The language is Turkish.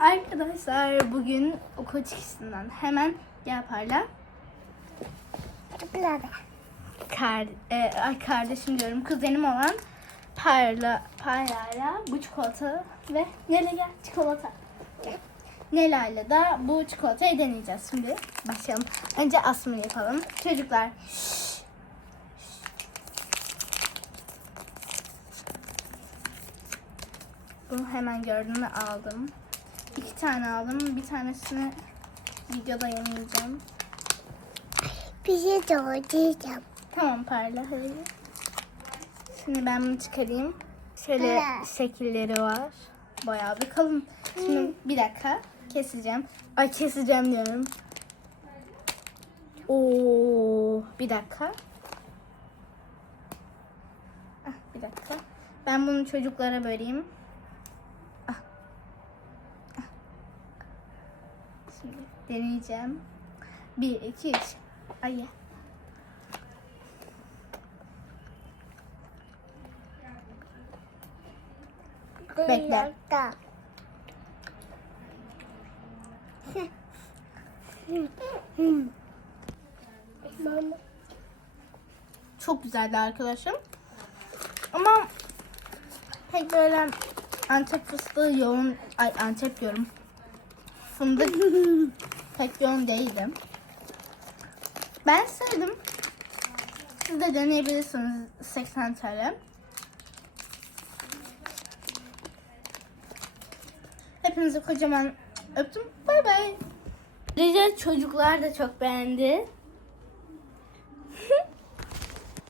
arkadaşlar. Bugün okul çıkışından hemen gel parla. Burada. Kar, e, ay kardeşim diyorum kuzenim olan Parla, Parla'yla bu çikolata ve gel çikolata. Nela'yla da bu çikolatayı deneyeceğiz. Şimdi başlayalım. Önce asmını yapalım. Çocuklar. Bunu hemen gördüğümü aldım. İki tane aldım. Bir tanesini videoda yemeyeceğim. Bir şey doğrayacağım. Tamam Parla hadi. Şimdi ben bunu çıkarayım. Şöyle Evet. şekilleri var. Bayağı bir kalın. Şimdi bir dakika keseceğim. Ay keseceğim diyorum. Oo, bir dakika. Ah, bir dakika. Ben bunu çocuklara böleyim. Ah. Ah. Şimdi deneyeceğim. Bir, iki, üç. Ay ya. Bekle. Çok güzeldi arkadaşım. Ama pek böyle Antep fıstığı yoğun, ay Antep diyorum. Fındık pek yoğun değildi. Ben sevdim. Siz de deneyebilirsiniz 80 TL. Hepinizi kocaman öptüm. Bay bay. Ayrıca çocuklar da çok beğendi.